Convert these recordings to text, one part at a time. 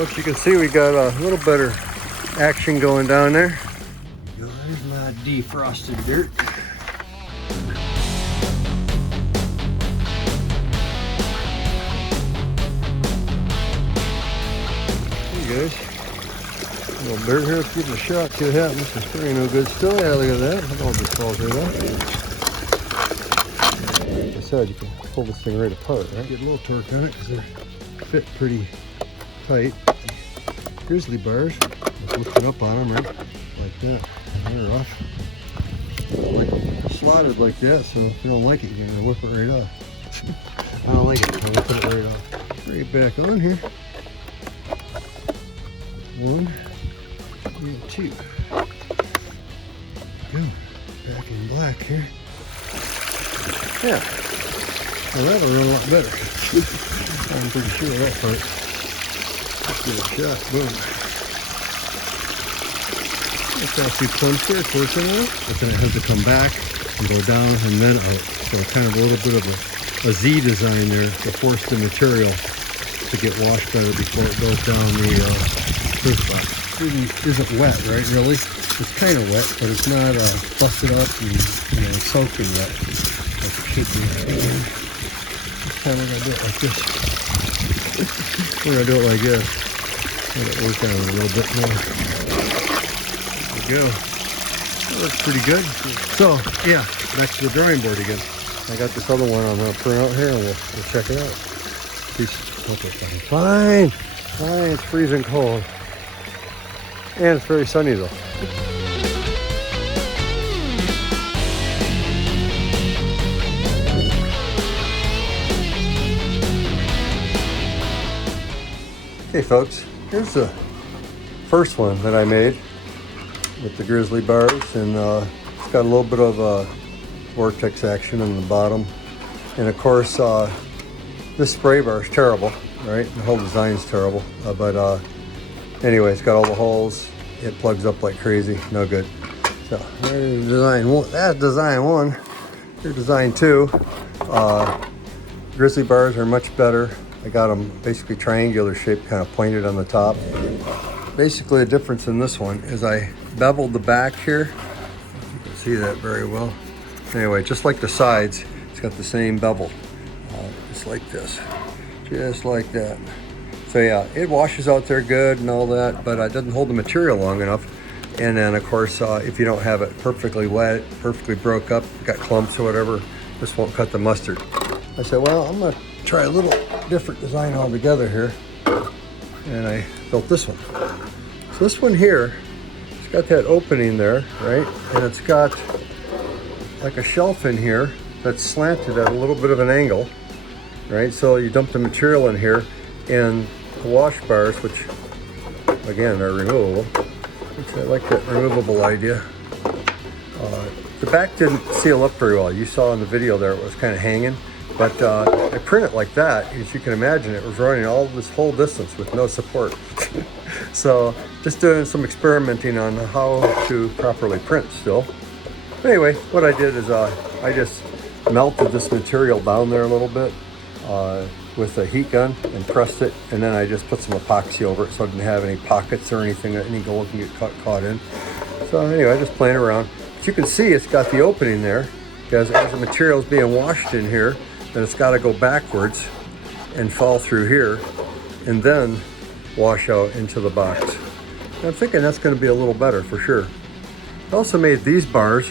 Folks, you can see we got a little better action going down there. There's my defrosted dirt. Hey guys, a little dirt here. Let's give it a shot, see what happens. It's pretty no good still. Yeah, look at that. It all just falls right off. Like I said, you can pull this thing right apart, right? Get a little torque on it because they fit pretty tight. Grizzly bars, just lift it up on them, right? Like that. And they're off. Like slotted like that, so if you don't like it, you're gonna whip it right off. I don't like it, I'll whip it right off. Right back on here. 1 and 2. Go. Back in black here. Yeah. Well, that'll run a lot better. I'm pretty sure of that part. Let's give it a shot. Boom. It's got a few clumps here, fortunately. But then it has to come back and go down and then out. So kind of a little bit of a Z design there to force the material to get washed better before it goes down the first box. Isn't wet, right? Really? It's kind of wet, but it's not busted up and soaking wet like it should be. This time we're gonna do it like this. We're gonna do it like this. Let it work out a little bit more. There we go. That looks pretty good. So yeah, back to the drawing board again. I got this other one I'm gonna print out here and we'll check it out. Okay, fine. Fine, it's freezing cold. And it's very sunny though. Okay folks, here's the first one that I made with the grizzly bars, and it's got a little bit of vortex action in the bottom. And of course, this spray bar is terrible, right? The whole design's terrible, but anyway, it's got all the holes. It plugs up like crazy, no good. So there's design one. That's design one. Here's design two. Grizzly bars are much better. I got them basically triangular shaped, kind of pointed on the top. Basically, the difference in this one is I beveled the back here. You can see that very well. Anyway, just like the sides, it's got the same bevel. Just like this, just like that. So yeah, it washes out there good and all that, but it doesn't hold the material long enough. And then of course, if you don't have it perfectly wet, perfectly broke up, got clumps or whatever, this won't cut the mustard. I said, well, I'm gonna try a little different design altogether here. And I built this one. So this one here, it's got that opening there, right? And it's got like a shelf in here that's slanted at a little bit of an angle, right? So you dump the material in here, and the wash bars, which again are removable. I like that removable idea. The back didn't seal up very well. You saw in the video there it was kind of hanging, but I print it like that. As you can imagine, it was running all this whole distance with no support. So just doing some experimenting on how to properly print still. Anyway, what I did is I just melted this material down there a little bit with a heat gun and pressed it, and then I just put some epoxy over it so it didn't have any pockets or anything that any gold can get caught in. So anyway, just playing around. But you can see it's got the opening there, because as the material is being washed in here, then it's got to go backwards and fall through here and then wash out into the box. And I'm thinking that's going to be a little better for sure. I also made these bars,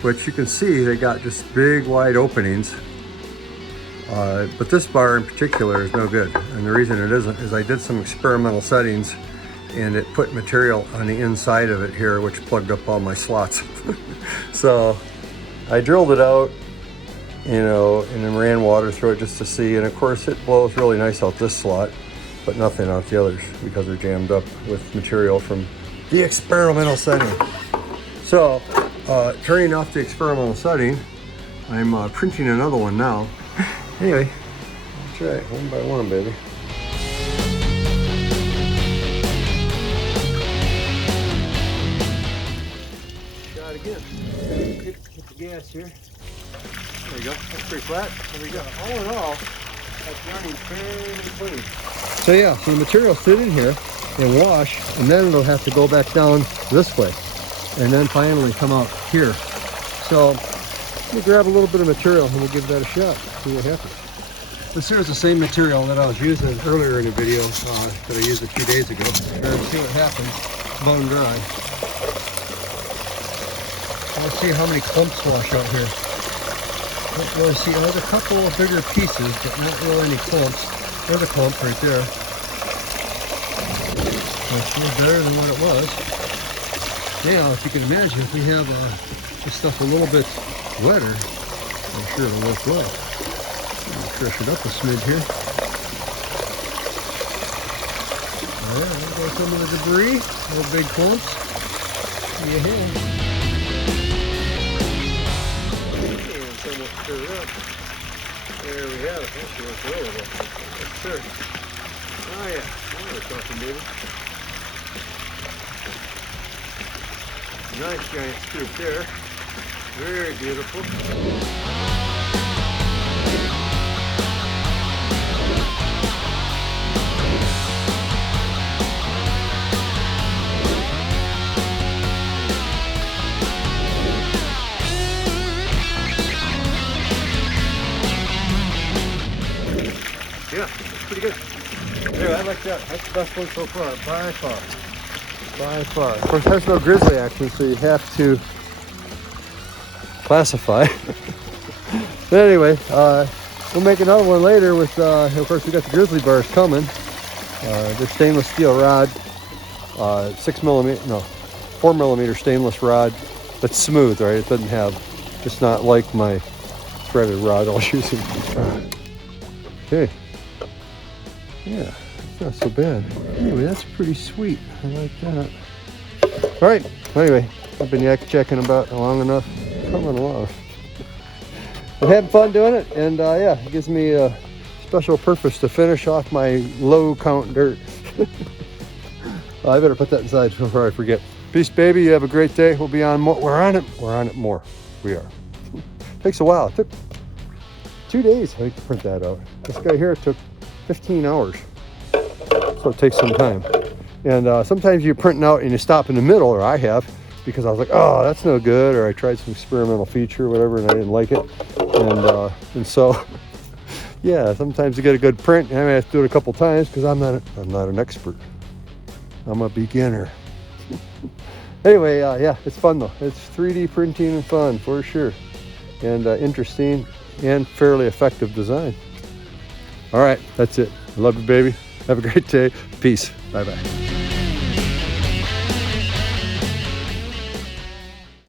which you can see they got just big wide openings. But this bar in particular is no good, and the reason it isn't is I did some experimental settings and it put material on the inside of it here, which plugged up all my slots. So I drilled it out, you know, and then ran water through it just to see, and of course it blows really nice out this slot, but nothing out the others because they're jammed up with material from the experimental setting. So turning off the experimental setting, I'm printing another one now. Anyway, that's right, one by one, baby. Shot again. Hit the gas here. There you go. That's pretty flat. There we go. All in all, That's running fairly clean. So yeah, so the material sit in here and wash, and then it'll have to go back down this way, and then finally come out here. So let me grab a little bit of material and we'll give that a shot, see what happens. This here is the same material that I was using earlier in the video that I used a few days ago. Let's see what happens, bone dry. Let's see how many clumps wash out here. Don't really see, there's a couple of bigger pieces, but not really any clumps. There's a clump right there. It's a little better than what it was. Now, if you can imagine, if we have this stuff a little bit wetter, I'm sure it'll work well. Crush it up a smidge here. Alright, there goes some of the debris. No big clumps. See you ahead. And somewhat stirred up. There we have it. That sure looks really good. Yes, sir. Oh yeah, now we're talking, baby. Nice giant scoop there. Very beautiful. Yeah, that's pretty good. Yeah, I like that. That's the best one so far, by far. By far. Of course, there's no grizzly action, so you have to classify. But anyway, we'll make another one later with, of course, we got the grizzly bars coming. The stainless steel rod, 4 millimeter stainless rod. That's smooth, right? It doesn't have, it's not like my threaded rod I was using. Okay. Yeah, it's not so bad. Anyway, that's pretty sweet. I like that. All right. Anyway, I've been yak checking about long enough. Coming along. I'm having fun doing it, and yeah, it gives me a special purpose to finish off my low count dirt. I better put that inside before I forget. Peace, baby. You have a great day. We'll be on more. We're on it. We're on it more. We are. Takes a while. It took 2 days, I think, to print that out. This guy here took 15 hours. So it takes some time. And sometimes you're printing out and you stop in the middle, or I have, because I was like, oh, that's no good, or I tried some experimental feature or whatever and I didn't like it. And so, yeah, sometimes you get a good print and I may have to do it a couple times because I'm not an expert. I'm a beginner. Anyway, yeah, it's fun though. It's 3D printing and fun for sure. And interesting and fairly effective design. All right, that's it. I love you, baby. Have a great day. Peace. Bye-bye.